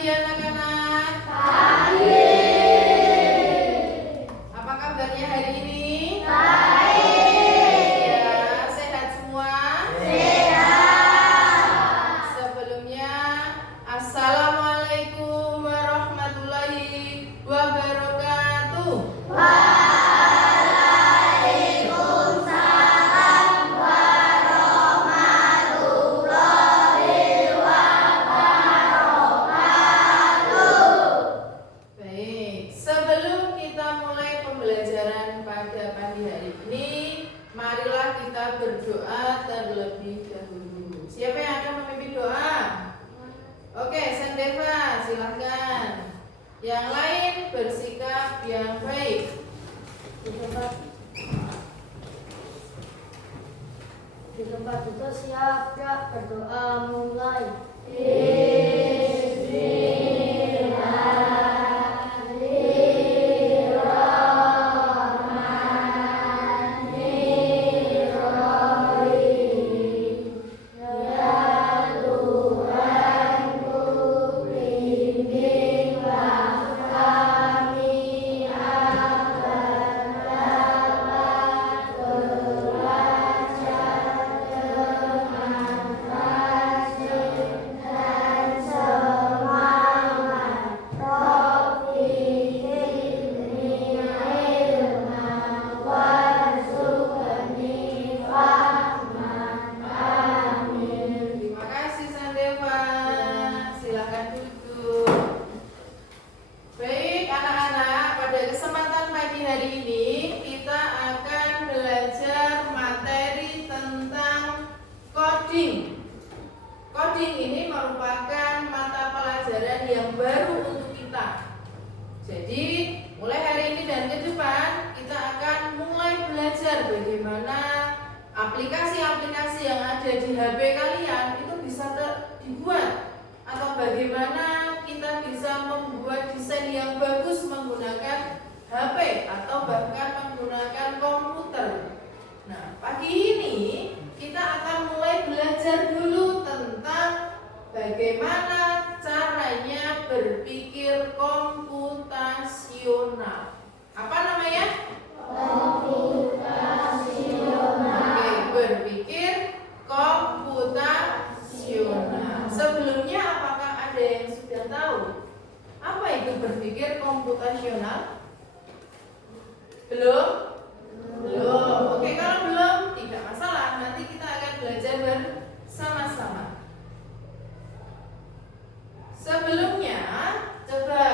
pagi anak-anak. Pagi. Apa kabarnya hari ini? Baik. Ya, sehat semua? Sehat. Sebelumnya, Assalamualaikum warahmatullahi wabarakatuh. Waalaikumsalam warahmatullahi wabarakatuh. Baik, sebelum kita mulai pembelajaran pada pagi hari ini, marilah kita berdoa terlebih dahulu. Siapa yang akan memimpin doa? Oke, Sandeva, silahkan. Yang lain bersikap yang baik. Di tempat itu siap, Kak, berdoa mulai. Terima kasih Sandeva. Silahkan duduk. Baik anak-anak, pada kesempatan pagi hari ini kita akan belajar materi tentang coding. Coding ini merupakan mata pelajaran yang baru untuk kita. Jadi mulai hari ini dan ke depan kita akan mulai belajar bagaimana aplikasi-aplikasi yang ada di HP kalian itu bisa dibuat, atau bagaimana kita bisa membuat desain yang bagus menggunakan HP atau bahkan menggunakan komputer. Nah, pagi ini kita akan mulai belajar dulu tentang bagaimana caranya berpikir komputasional. Apa namanya? Oke, berpikir komputasional. Sebelumnya apakah ada yang sudah tahu apa itu berpikir komputasional? Belum? Belum. Oke, kalau belum tidak masalah. Nanti kita akan belajar bersama-sama. Sebelumnya, coba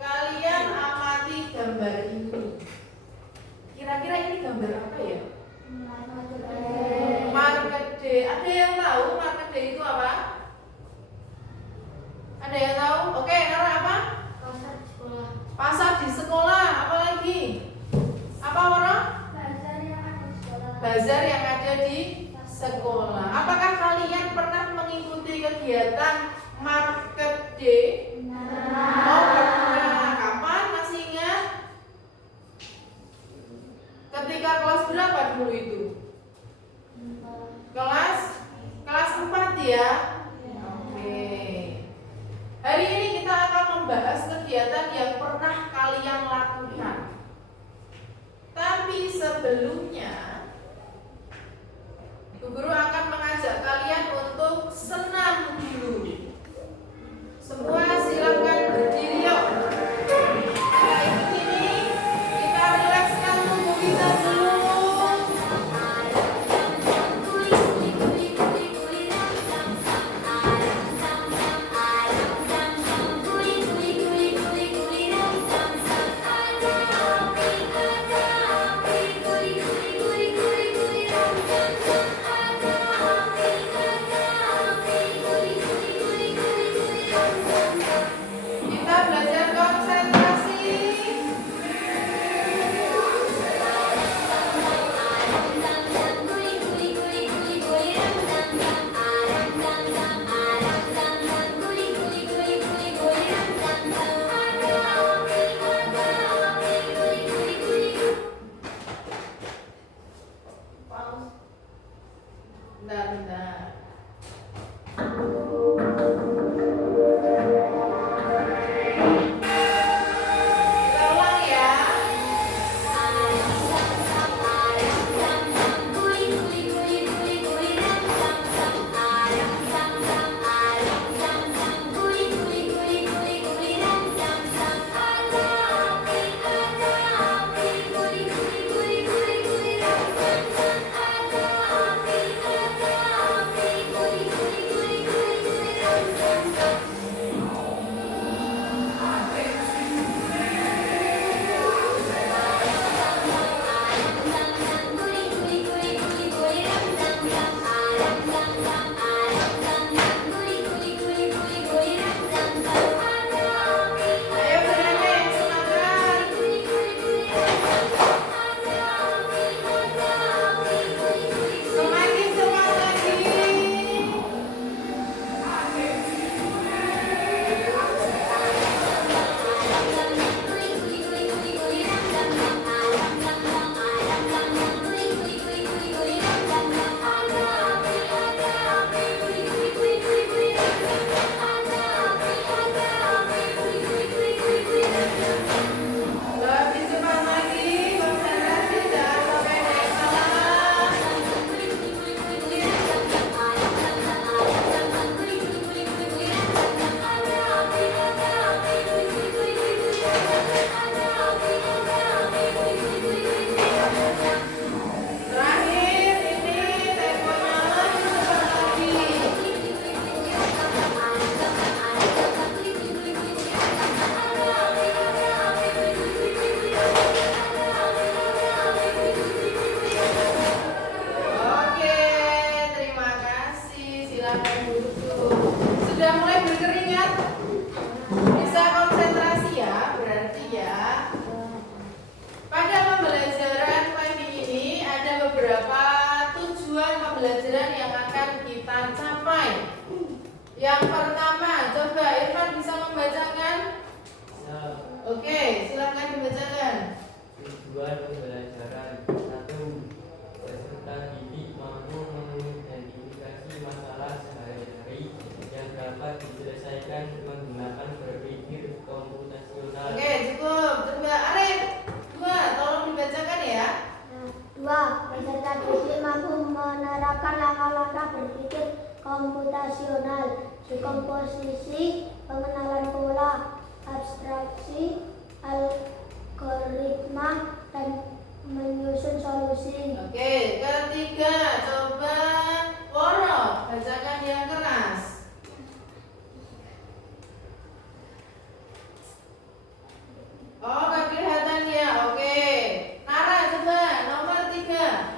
kalian amati gambar ini. Kira-kira ini gambar apa ya? Market day. Ada yang tahu market day itu apa? Ada yang tahu? Oke, karena apa? Pasar di sekolah. Apa lagi? Apa orang? Bazar yang ada di sekolah. Apakah kalian pernah mengikuti kegiatan market day? Oh, pernah. Kapan? Masih ingat? Ketika kelas berapa dulu itu? Kelas 4 ya? Oke. Hari ini kita akan membahas kegiatan yang pernah kalian lakukan. Tapi sebelumnya Bu Guru akan mengajak kalian untuk senam dulu. Semua silakan berdiri yuk. Kita ikut ini, kita rilekskan tubuh kita dulu. berkeringat, bisa konsentrasi ya, berarti ya. Pada pembelajaran pagi ini ada beberapa tujuan pembelajaran yang akan kita capai. Yang pertama, coba Irfan bisa membacakan? Oke, silakan dibacakan. Tujuan pembelajaran 1. Peserta didik mampu mengidentifikasi masalah sehari-hari yang dapat diselesaikan menggunakan berpikir komputasional. Oke, cukup. Coba Arif, 2, tolong dibacakan ya. 2. Peserta didik mampu menerapkan langkah-langkah berpikir komputasional, dekomposisi, pengenalan pola, abstraksi, algoritma, dan menyusun solusi. Oke, ketiga, coba Woro, bacakan yang keras. Oh, kelihatan ya. Oke. Nara, coba nomor 3.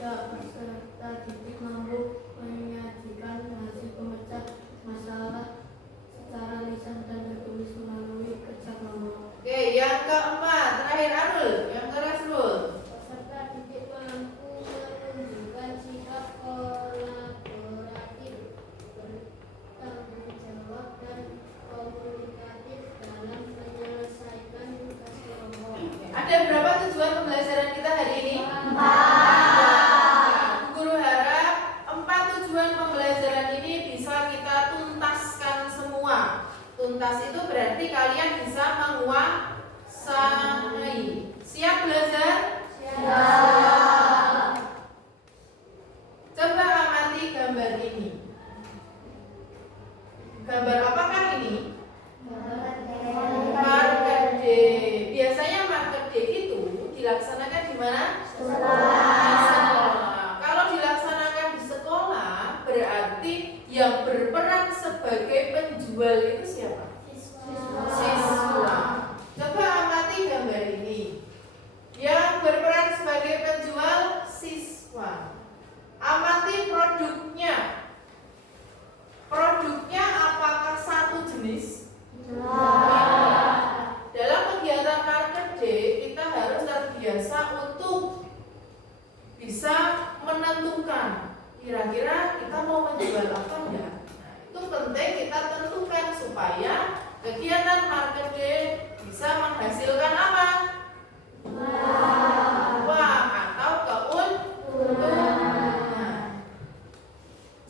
Peserta didik mampu menyajikan hasil pemecah masalah secara lisan dan tertulis melalui kerja kelompok. Oke, yang keempat, terakhir Arul, yang keras Rul. Peserta didik mampu menunjukkan sikap kolaboratif, bertanggung jawab, dan komunikatif dalam menyelesaikan tugas kelompok. Ada berapa tujuan pembelajaran kita hari ini? 4. Guru harap 4 tujuan pembelajaran ini bisa kita tuntaskan semua. Tuntas itu berarti kalian bisa menguasai. Siap belajar? Siap. Coba amati gambar ini. Gambar apakah ini? Market day. Biasanya market day itu dilaksanakan di mana? Di sekolah. Kalau dilaksanakan di sekolah, berarti yang berperan sebagai penjual itu siapa? Siswa. Coba amati gambar ini. Yang berperan sebagai penjual siswa. Amati produknya. Produknya apakah satu jenis? Dalam kegiatan market day, kita harus terbiasa untuk bisa menentukan kira-kira kita mau menjual apa ya. Nah, itu penting kita tentukan supaya kegiatan market day bisa menghasilkan apa? Uang atau keuntungan.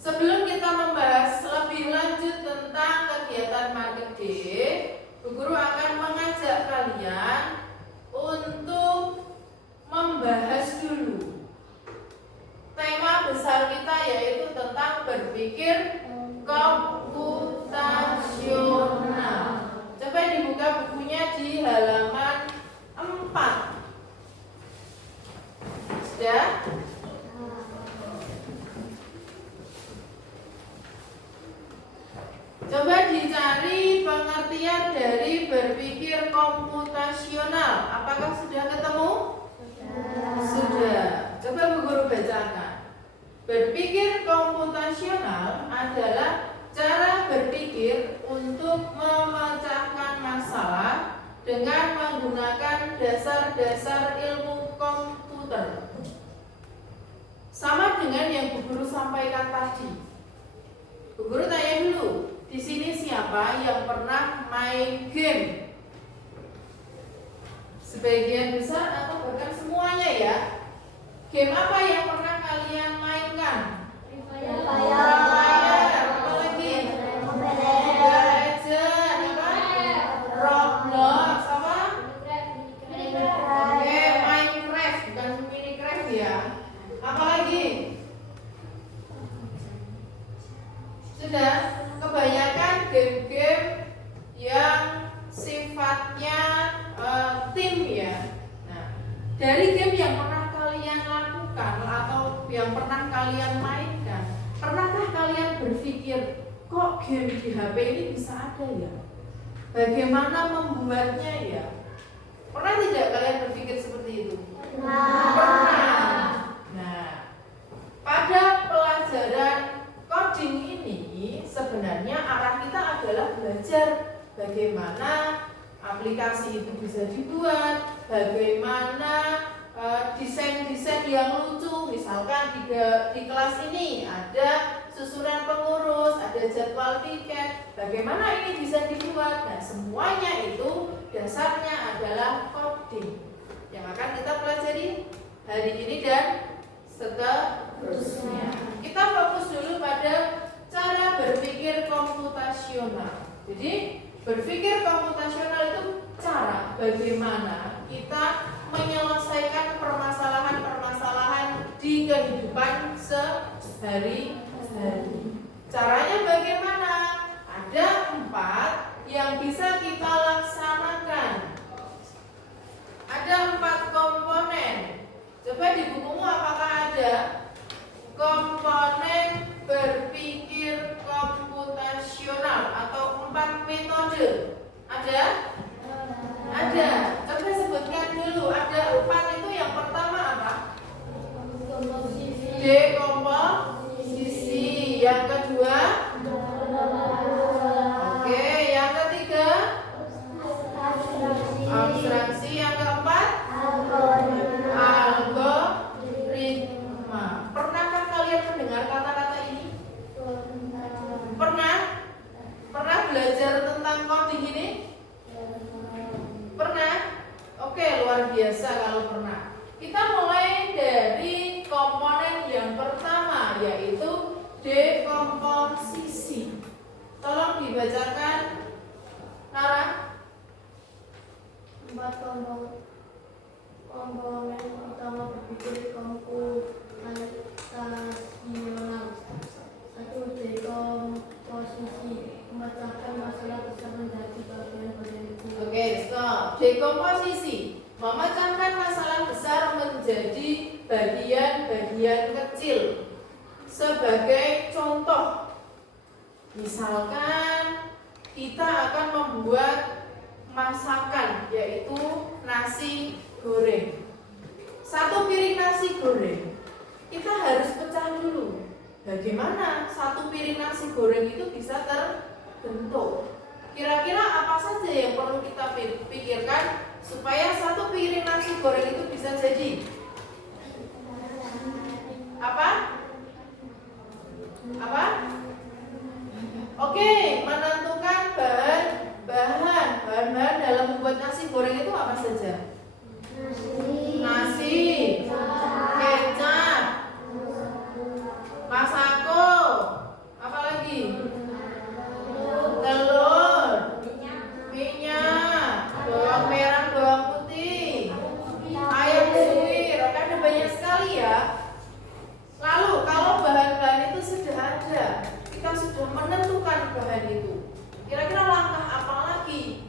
Sebelum kita membahas lebih lanjut tentang kegiatan market day, Bu Guru akan mengajak kalian untuk membahas dulu tema besar kita, yaitu tentang berpikir komputasional. Coba dibuka bukunya di halaman 4. Sudah? Coba dicari pengertian dari berpikir komputasional. Apakah sudah ketemu? Sudah. Coba Bu Guru bacakan. Berpikir komputasional adalah cara berpikir untuk memecahkan masalah dengan menggunakan dasar-dasar ilmu komputer. Sama dengan yang Bu Guru sampaikan tadi. Bu Guru tanya dulu, di sini siapa yang pernah main game? Sebagian besar atau bahkan semuanya ya. Game apa yang pernah kalian mainkan? Free Fire, apa lagi? Mobile Legends, apa? Roblox, apa? Oke, Minecraft, bukan Minecraft ya. Apa lagi? Sudah, kebanyakan game-game yang sifatnya tim ya. Nah, dari game yang pernah kalian lakukan atau yang pernah kalian mainkan, pernahkah kalian berpikir, kok game di HP ini bisa ada ya? Bagaimana membuatnya ya? Pernah tidak kalian berpikir seperti itu? Pernah. Nah, pada pelajaran coding ini sebenarnya arah kita adalah belajar bagaimana aplikasi itu bisa dibuat, bagaimana desain-desain yang lucu. Misalkan di kelas ini ada susunan pengurus, ada jadwal tiket, bagaimana ini bisa dibuat. Nah, semuanya itu dasarnya adalah coding yang akan kita pelajari hari ini dan seterusnya. Kita fokus dulu pada cara berpikir komputasional. Jadi berpikir komputasional itu cara bagaimana kita menyelesaikan permasalahan-permasalahan di kehidupan sehari-hari. Caranya bagaimana? Ada 4 yang bisa kita laksanakan. Ada 4 komponen. Coba di bukumu apakah ada komponen berpikir komputasional atau 4 metode? Ada? Ada. Coba sebutkan dulu. Ada 4 itu. Yang pertama apa? Dekomposisi. Yang kedua? Oke. Yang ketiga? Abstraksi. Yang keempat? Algoritma. Pernahkah kalian mendengar kata-kata ini? Pernah? Pernah belajar tentang coding ini? Pernah? Oke, luar biasa kalau pernah. Kita mulai dari komponen yang pertama, yaitu dekomposisi. Tolong dibacakan, Nara. 4 komponen utama berpikir komputasional. 1. Dekomposisi, memecahkan masalah besar menjadi bagian-bagian kecil. Oke, stop. Dekomposisi, memecahkan masalah besar menjadi bagian-bagian kecil. Sebagai contoh, misalkan kita akan membuat masakan, yaitu nasi goreng. 1 piring nasi goreng, kita harus pecah dulu. Bagaimana 1 piring nasi goreng itu bisa terbentuk? Kira-kira apa saja yang perlu kita pikirkan supaya 1 piring nasi goreng itu bisa jadi? Apa? Apa? Oke, menentukan bahan-bahan dalam membuat nasi goreng itu apa saja? Nasi, kecap, masako, apa lagi? Telur, minyak, bawang merah, bawang putih, ayam suwir. Ada banyak sekali ya. Lalu kalau bahan-bahan itu sudah ada, kita sudah menentukan bahan itu, kira-kira langkah apa lagi?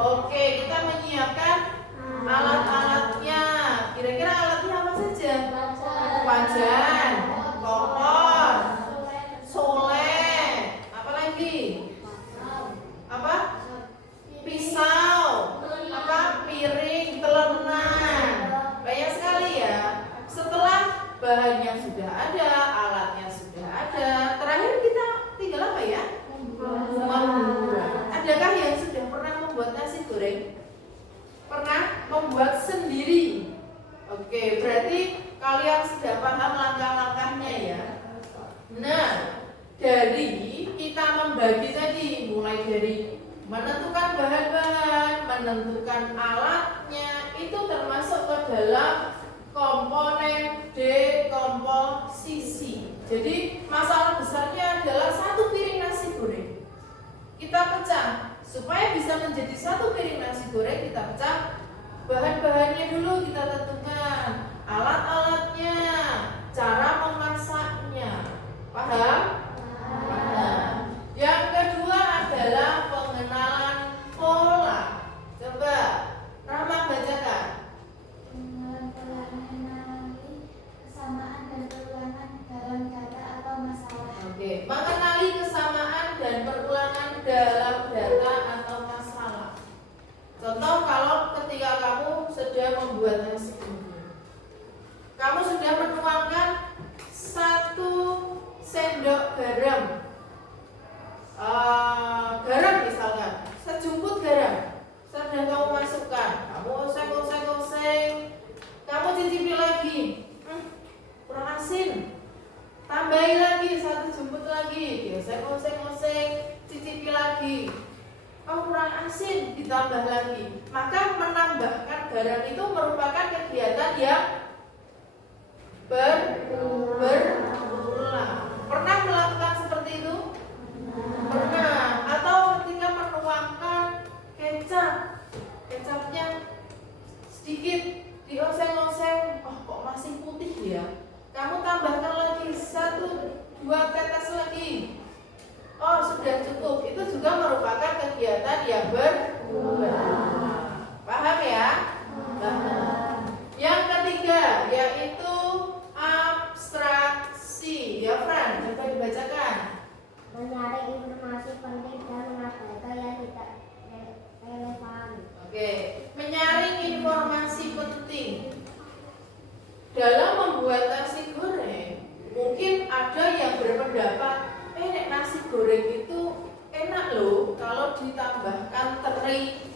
Oke, kita menyiapkan alat-alatnya. Kira-kira alatnya apa saja? Wajan, kompor, solet, apa lagi? Apa? Pisau, apa? Piring, telenan. Banyak sekali ya. Setelah bahannya sudah ada, alatnya sudah ada, terakhir kita tinggal apa ya? Membuat. Adakah yang sudah pernah membuat nasi goreng? Pernah membuat sendiri? Oke, berarti kalian sudah paham langkah-langkahnya ya. Nah, dari kita membagi tadi, mulai dari menentukan bahan-bahan, menentukan alatnya, itu termasuk ke dalam komponen dekomposisi. Jadi masalah besarnya adalah 1 piring nasi goreng. Kita pecah supaya bisa menjadi 1 piring nasi goreng. Kita pecah bahan-bahannya dulu, kita tentukan alat-alatnya, cara memasaknya. Paham? Paham. Yang kedua adalah pengenalan pola. Coba Rama bacakan. Kesamaan dan perulangan dalam data atau masalah. Oke, mengenali kesamaan dan perulangan dalam data atau masalah. Contoh, kalau ketika kamu sedang membuat nasi goreng, kamu sudah menuangkan 1 sendok oh kurang asin, ditambah lagi. Maka menambahkan garam itu merupakan kegiatan yang berulang. Pernah melakukan seperti itu? Pernah. Atau ketika menuangkan kecapnya sedikit dioseng-oseng, oh kok masih putih ya? Kamu tambahkan lagi 1-2 tetes lagi. Oh sudah cukup. Itu juga merupakan kegiatan yang berulang. Paham ya? Yang ketiga yaitu abstraksi. Ya Fran, coba dibacakan. Menyaring informasi penting dan mengabaikan yang tidak relevan. Oke, menyaring informasi penting. Dalam membuat nasi goreng, mungkin ada yang berpendapat, nek nasi goreng itu enak loh kalau ditambahkan teri.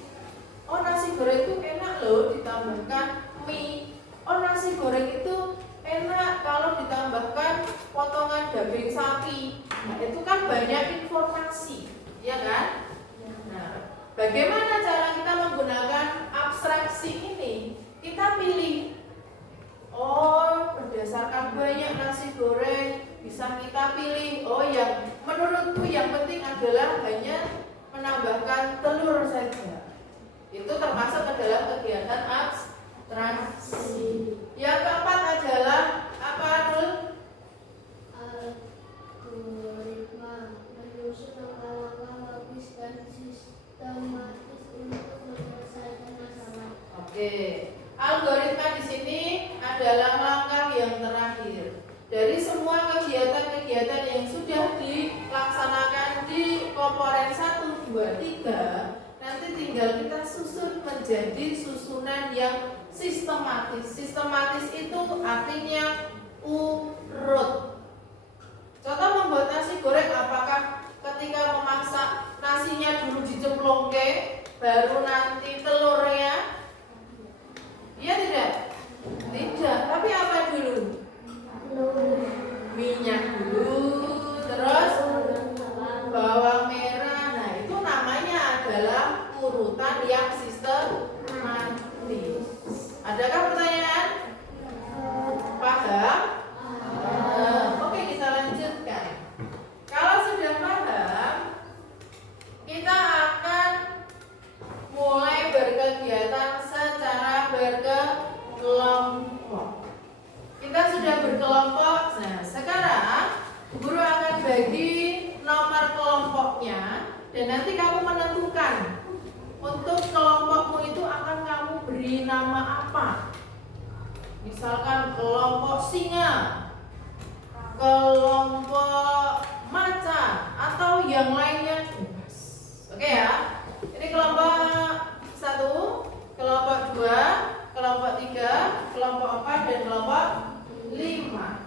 Oh nasi goreng itu enak loh ditambahkan mie. Oh nasi goreng itu enak kalau ditambahkan potongan daging sapi. Nah itu kan banyak informasi, ya kan? Nah, bagaimana cara kita menggunakan abstraksi ini? Kita pilih. Oh, berdasarkan banyak nasi goreng bisa kita pilih. Oh, yang menurutku yang penting adalah hanya menambahkan telur saja. Itu termasuk adalah kegiatan abstraksi. Yang keempat adalah apa, Nul? Algoritma menyusun langkah-langkah logis dan sistematis untuk menyelesaikan masalah. Oke, algoritma di sini adalah langkah yang terakhir dari semua kegiatan-kegiatan yang sudah dilaksanakan di komponen 1, 2, 3. Nanti tinggal kita susun menjadi susunan yang sistematis. Sistematis itu artinya urut. Contoh membuat nasi goreng, apakah ketika memasak nasinya dulu dicemplungke, baru nanti telurnya? Iya tidak? Tidak, tapi apa dulu? Minyak dulu, terus bawang merah. Nah itu namanya adalah urutan yang sistematis. Adakah pertanyaan? Paham? Oke, kita lanjutkan. Kalau sudah paham, kita akan mulai berkegiatan secara berkelompok. Kita sudah berkelompok. Nah, sekarang guru akan bagi nomor kelompoknya dan nanti kamu menentukan untuk kelompokmu itu akan kamu beri nama apa. Misalkan kelompok singa, kelompok macan, atau yang lainnya bebas. Oke ya. Ini kelompok 1, kelompok 2, kelompok 3, kelompok 4, dan kelompok 5.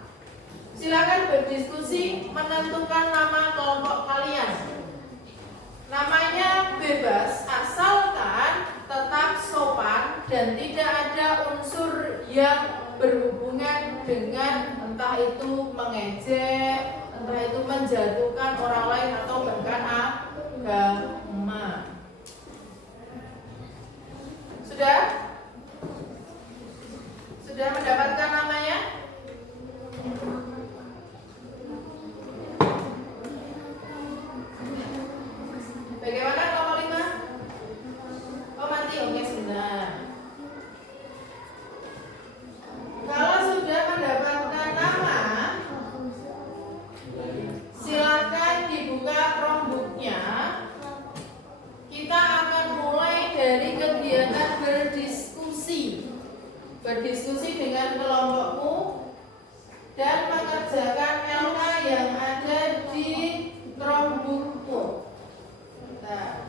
Silakan berdiskusi menentukan nama kelompok kalian. Namanya bebas asalkan tetap sopan dan tidak ada unsur yang berhubungan dengan entah itu mengejek, entah itu menjatuhkan orang lain atau bahkan agama. Sudah mendapatkan namanya? Bagaimana kelompok 5? Oh mati, oke sebentar. Kalau sudah mendapatkan nama, silakan dibuka Chromebook-nya. Kita akan mulai dari kegiatan berdiskusi dengan kelompokmu dan mengerjakan LK yang ada di Chromebook-mu. Nah,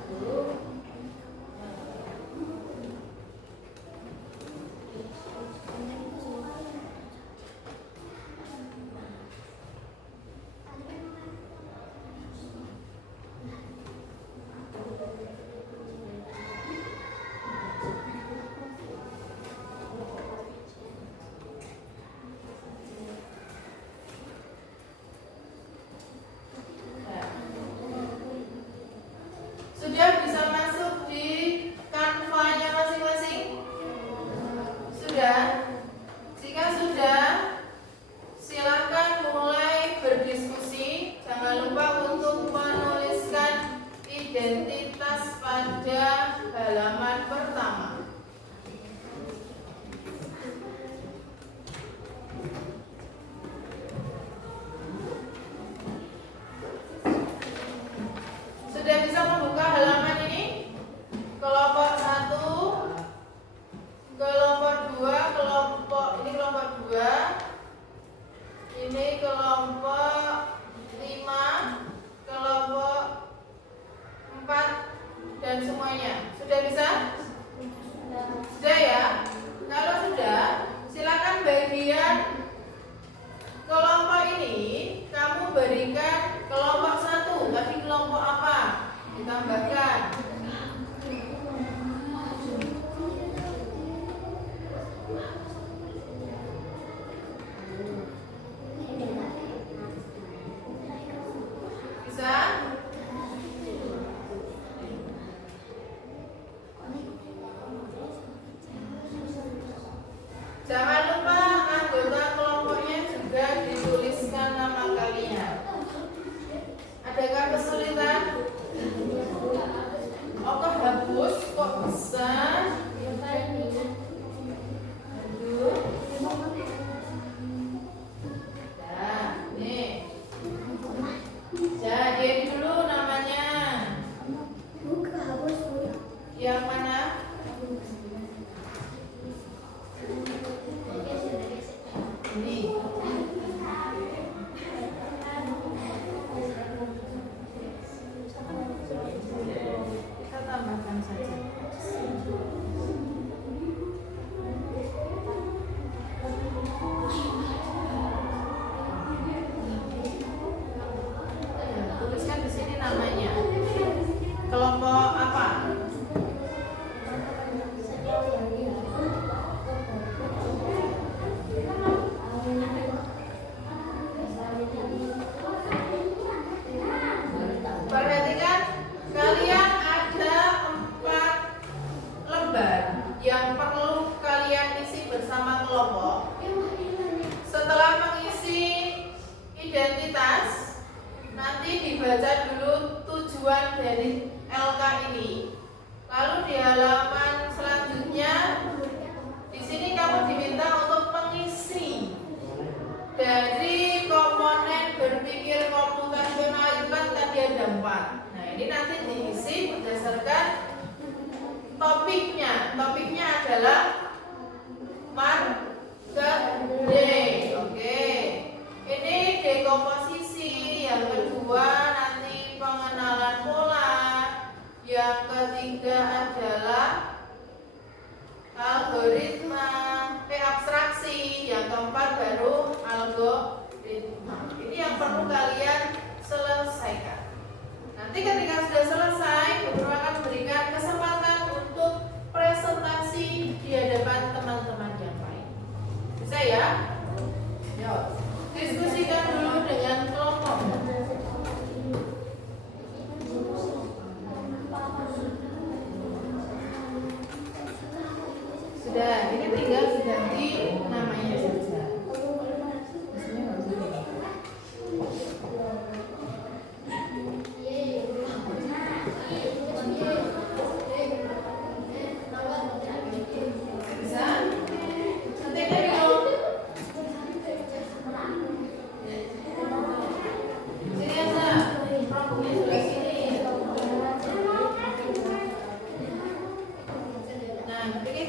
identitas pada halaman pertama. Sudah bisa membuka halaman ini? Kelompok 1, kelompok 2, ini kelompok 2, ini kelompok 5, kelompok 4 dan semuanya. Sudah bisa? Sudah ya? Kalau sudah, silakan bagian kelompok ini kamu berikan kelompok 1. Tadi kelompok apa? Ditambahkan. Bisa? Jangan lupa anggota kelompoknya juga dituliskan nama kalian. Adakah kesulitan? Oh, kok hapus? Kok bisa? Aduh. Nah, nih. Jadi dulu namanya. Yang mana? Ini. Kita tambahkan saja. Tuliskan di sini namanya. Kelompok apa? Perhatikan, kalian ada 4 lembar yang perlu kalian isi bersama kelompok. Setelah mengisi identitas, nanti dibaca dulu tujuan dari LK ini. Lalu di halaman selanjutnya, di sini kamu diminta untuk mengisi dari komponen berpikir komputasional itu kan tadi ada 4. Nah, ini nanti diisi berdasarkan topiknya. Topiknya adalah marketing. Oke. Ini dekomposisi. Yang kedua nanti pengenalan pola. Yang ketiga adalah algoritma, abstraksi. Yang keempat baru algoritma. Ini yang perlu kalian selesaikan. Nanti ketika sudah selesai, guru akan berikan kesempatan untuk presentasi di hadapan teman-teman yang lain. Bisa ya? Yuk, diskusikan dulu dengan kelompok. Sudah, ini tinggal diganti namanya saja. Biasanya nggak usah diganti. Bisa? Ketik lagi dong. Sini aja. Problemnya sebelah sini. Nah, ketiknya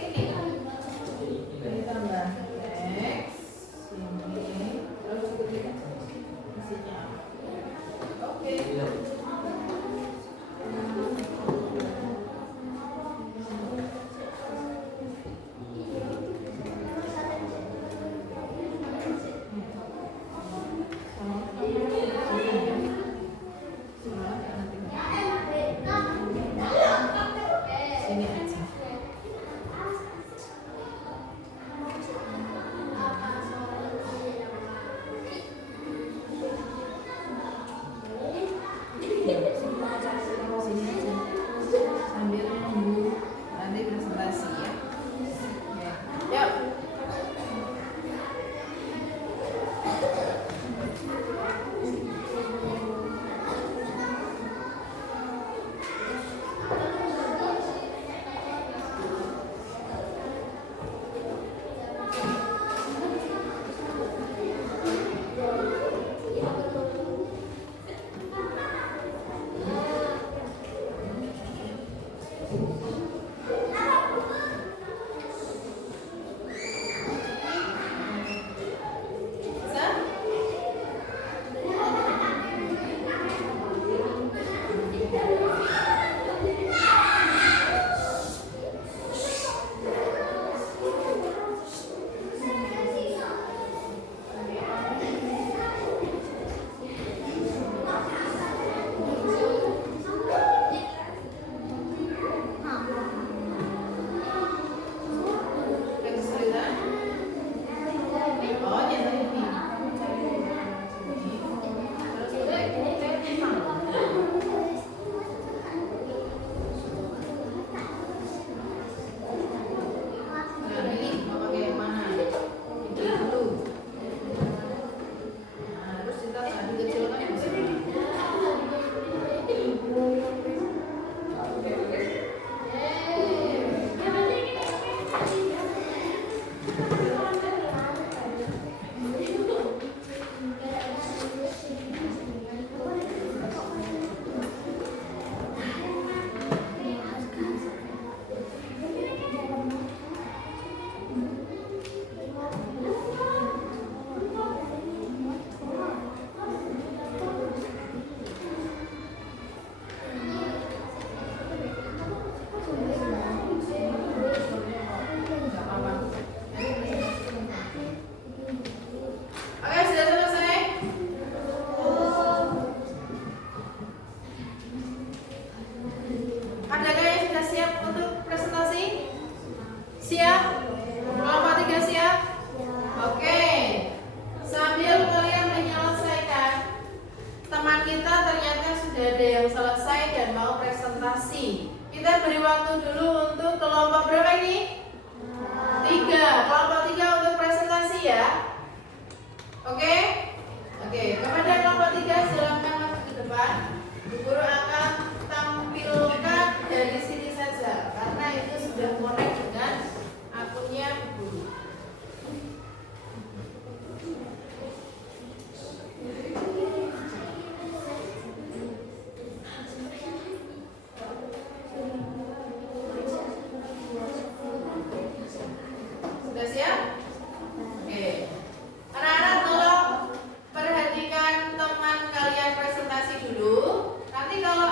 sini. Bisa? Yang kesulitan? Oh, nyata ini. Nah, ini mau pakai yang mana? Ini dulu. Nah, terus kita tadi kecilkan yang sini. Nggak apa-apa. Oke, sudah selesai? Adakah yang sudah siap untuk presentasi? Siap? Kelompok 3 siap? Oke. Sambil kalian menyelesaikan, teman kita ternyata sudah ada yang selesai dan mau presentasi. Kita beri waktu dulu untuk kelompok berapa ini? 3. Kelompok 3 untuk presentasi ya. Oke? Oke, kepada kelompok 3 silakan maju ke depan. Bu Guru akan tampilkan dari sini saja karena itu sudah connect dengan akunnya Bu Guru. Sudah siap? Oke. Anak-anak tolong perhatikan teman kalian presentasi dulu. Nanti kalau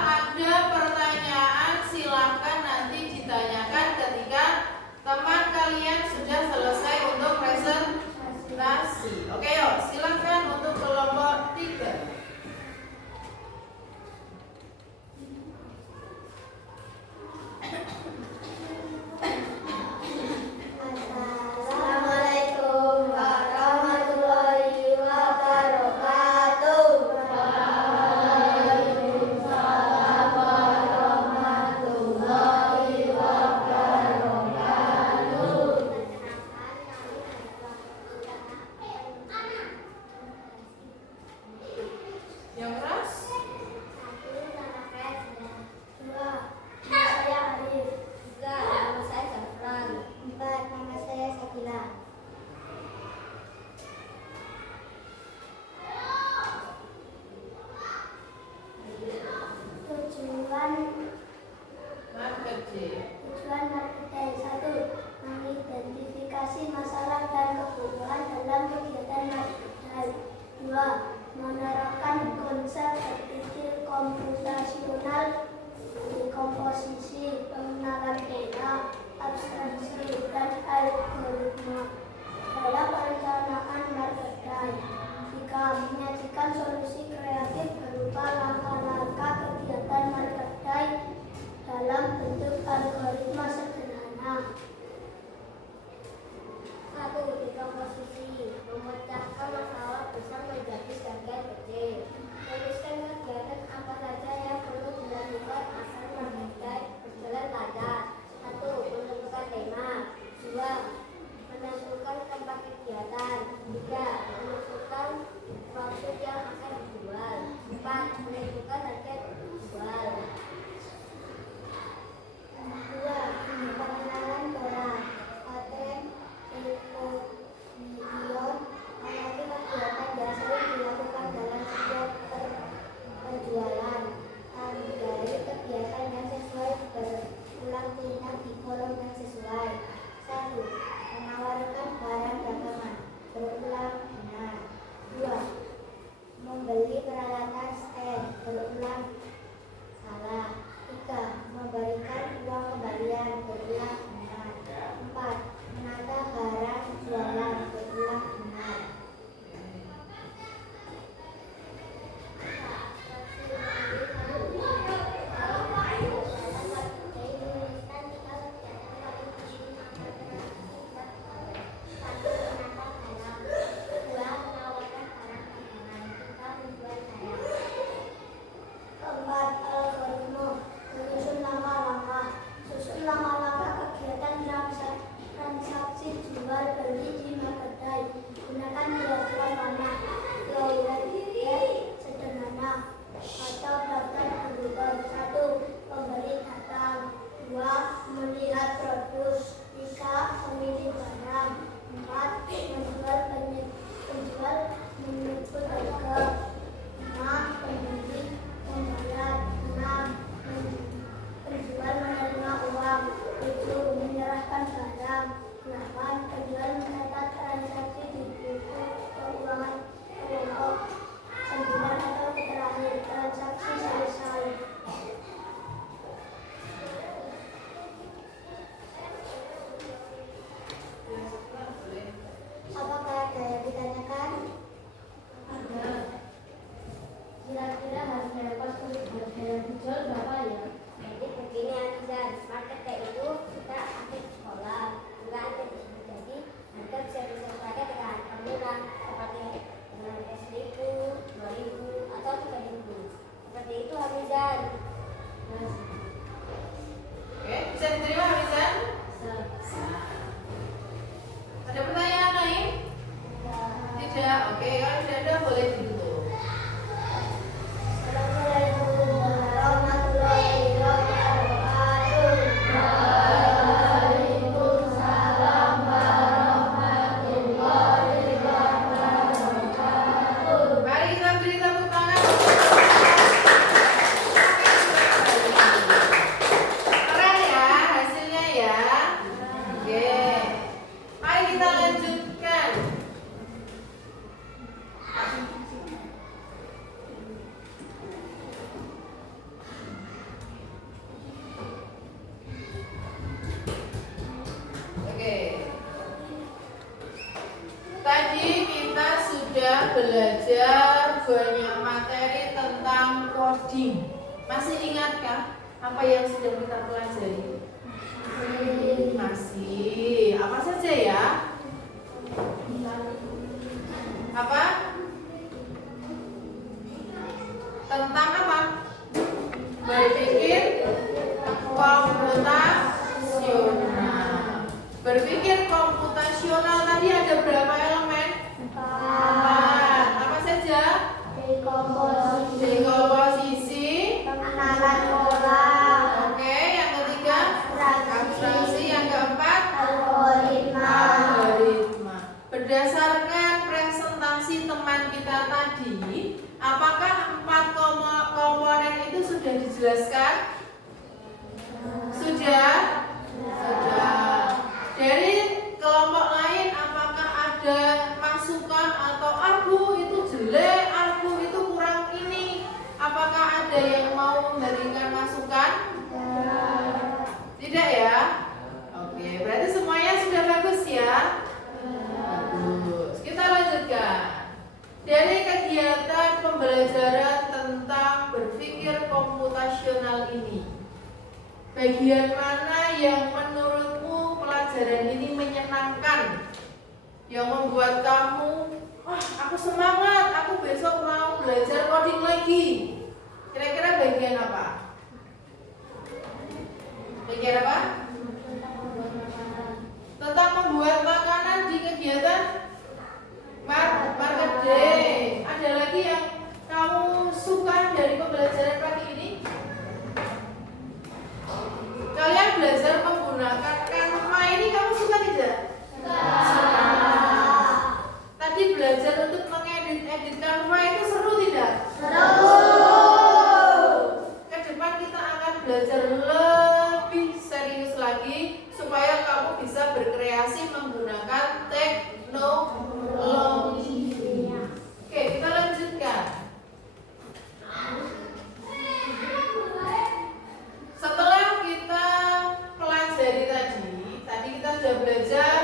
Oke, kalau tidak ada boleh ditutup. Assalamualaikum warahmatullahi wabarakatuh. Waalaikumsalam warahmatullahi wabarakatuh. Mari kita beri tepuk tangan. Keren ya hasilnya ya. Oke. Mari kita lanjutkan. Oke. Tadi kita sudah belajar banyak materi tentang coding. Masih ingatkah apa yang sudah kita pelajari? Masih. Apa saja ya? Apa? Tentang apa? Berpikir komputasional. Berpikir komputasional tadi ada berapa elemen? 4. Apa saja? Dekomposisi. Pengenalan pola, Oke, yang ketiga abstraksi, yang keempat algoritma. algoritma. Berdasarkan presentasi teman kita tadi, apakah 4 komponen itu sudah dijelaskan? Sudah? Sudah. Dari kelompok lain apakah ada masukan atau aku itu jelek, aku itu kurang ini? Apakah ada yang mau memberikan masukan? Tidak ya? Oke, berarti semuanya sudah bagus ya? Bagus. Kita lanjutkan. Dari kegiatan pembelajaran tentang berpikir komputasional ini, bagian mana yang menurutmu pelajaran ini menyenangkan? Yang membuat kamu, wah aku semangat, aku besok mau belajar coding lagi. Kira-kira bagian apa? Bagian apa? Tentang membuat makanan di kegiatan marketing. Ada lagi yang kamu suka dari pembelajaran pagi ini? Kalian belajar menggunakan Canva ini, kamu suka tidak? Suka. Tadi belajar untuk mengedit Canva itu seru tidak? Seru. Ke depan kita akan belajar lebih serius lagi supaya kamu bisa berkreasi menggunakan teknologi. Oke, kita lanjutkan. Setelah kita pelajari tadi kita sudah belajar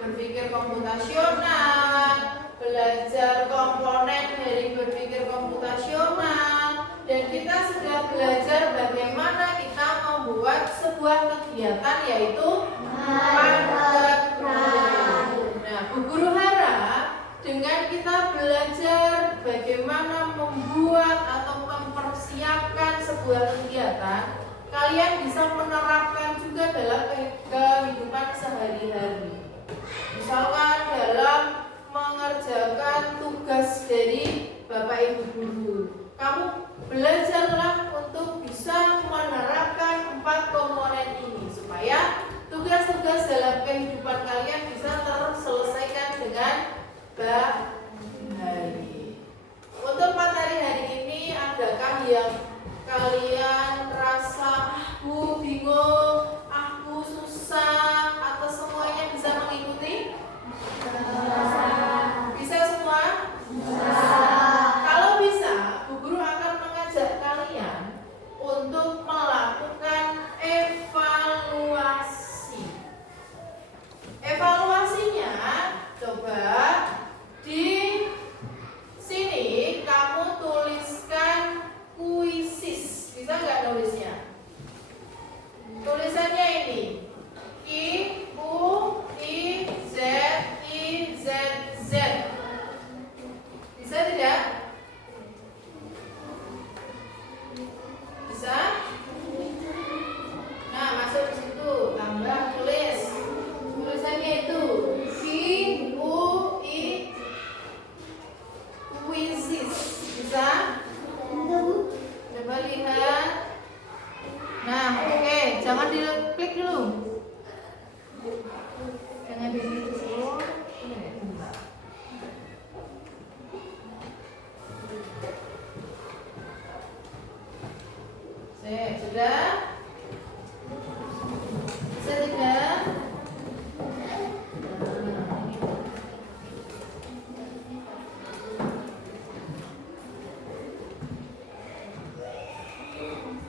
berpikir komputasional, belajar komponen dari berpikir komputasional, dan kita sudah belajar bagaimana kita membuat sebuah kegiatan yaitu marketing. Nah, Bu Guru harap dengan kita belajar bagaimana membuat atau mempersiapkan sebuah kegiatan, kalian bisa menerapkan juga dalam kehidupan sehari-hari. Misalkan dalam mengerjakan tugas dari Bapak Ibu guru, kamu belajarlah untuk bisa menerapkan 4 komponen ini supaya tugas-tugas dalam kehidupan kalian bisa terselesaikan dengan baik. Untuk materi hari ini, adakah yang kalian rasa aku bingung, aku susah, atau semuanya bisa mengikuti? Bisa semua? Kalau bisa, Bu Guru akan mengajak kalian untuk melakukan evaluasi. Evaluasinya coba di jangan diklik dulu. Jangan diklik dulu. Bentar. Sudah? Sudah?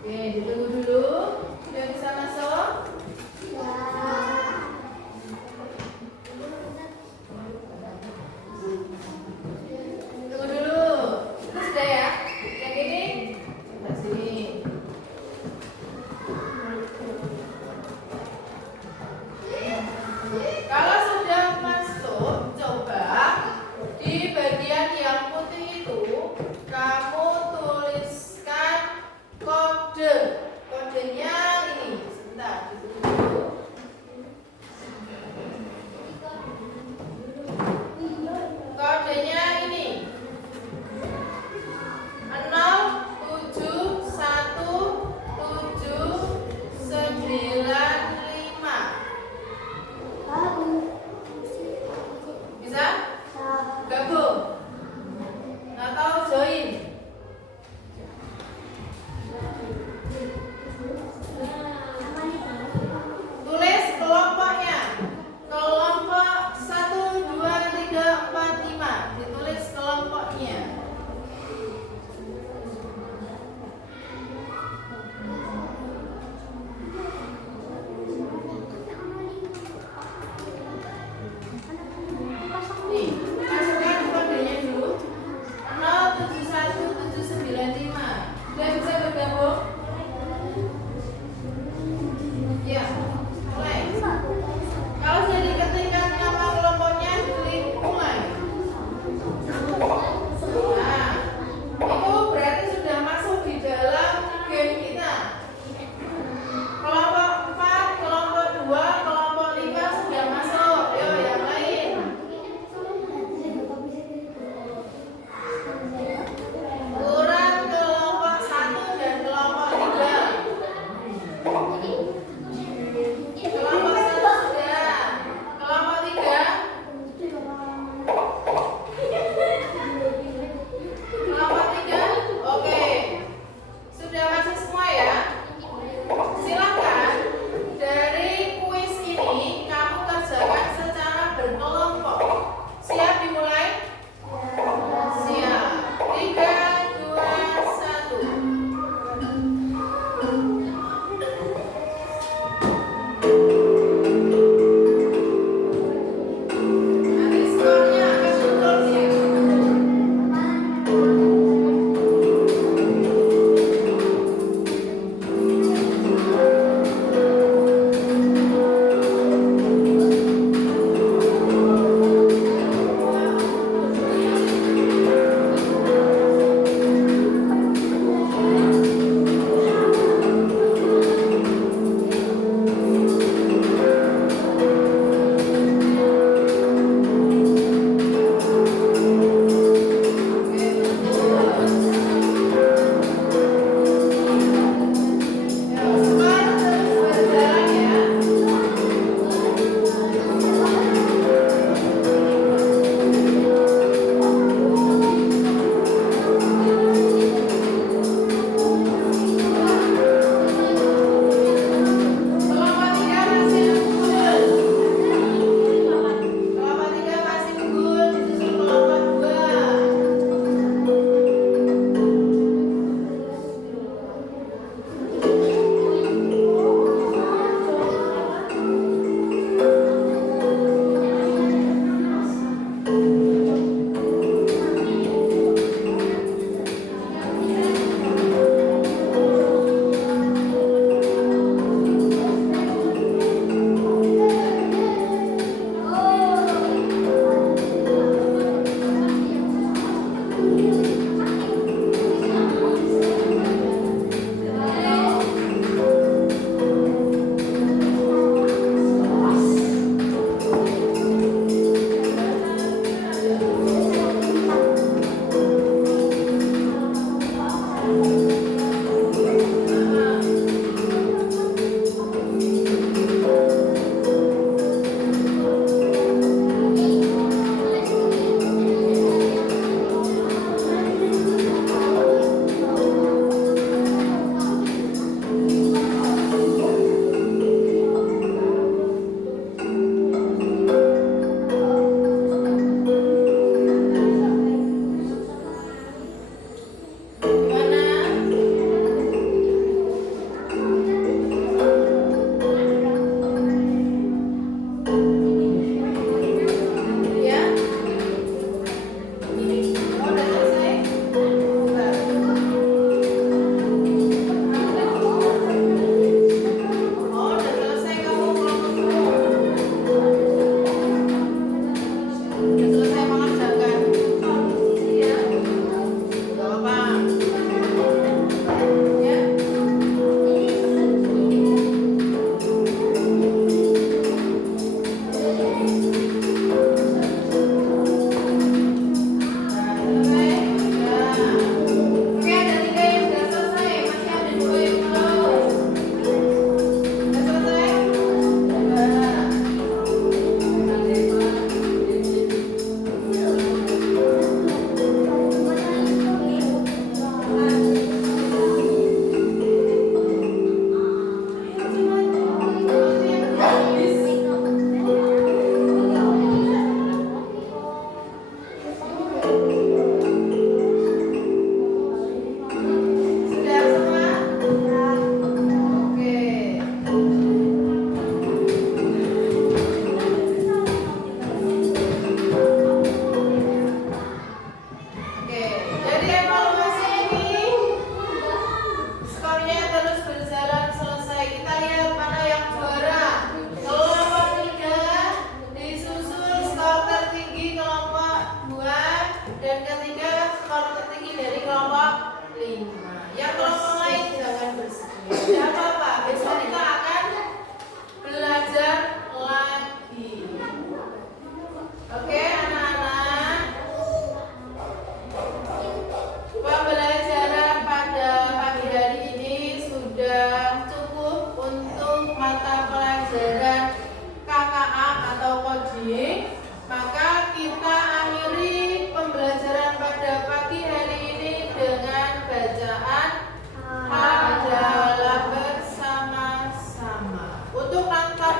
Oke, ditunggu dulu. Sudah bisa masuk? Tunggu dulu. Itu sudah ya? Yang ini? Sebelah sini. Kalau sudah masuk, coba di bagian yang putih itu kamu tuliskan kode. Kodenya ini. Sebentar, ditunggu dulu. Kodenya ini 67175.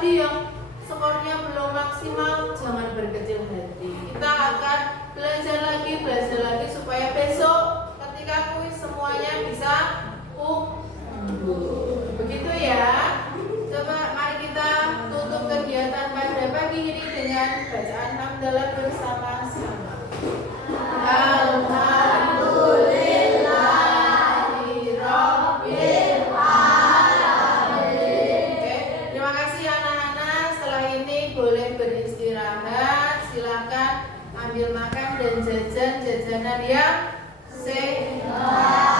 tadi yang skornya belum maksimal, jangan berkecil hati. Kita akan belajar lagi supaya besok ketika kuis semuanya bisa unggul. Begitu ya. Coba mari kita tutup kegiatan pada pagi ini dengan bacaan hamdalah bersama-sama. Alhamdulillahirabbil alamin. Oke, terima kasih anak-anak. Setelah ini boleh beristirahat. Silakan ambil makan dan jajanan yang sehat.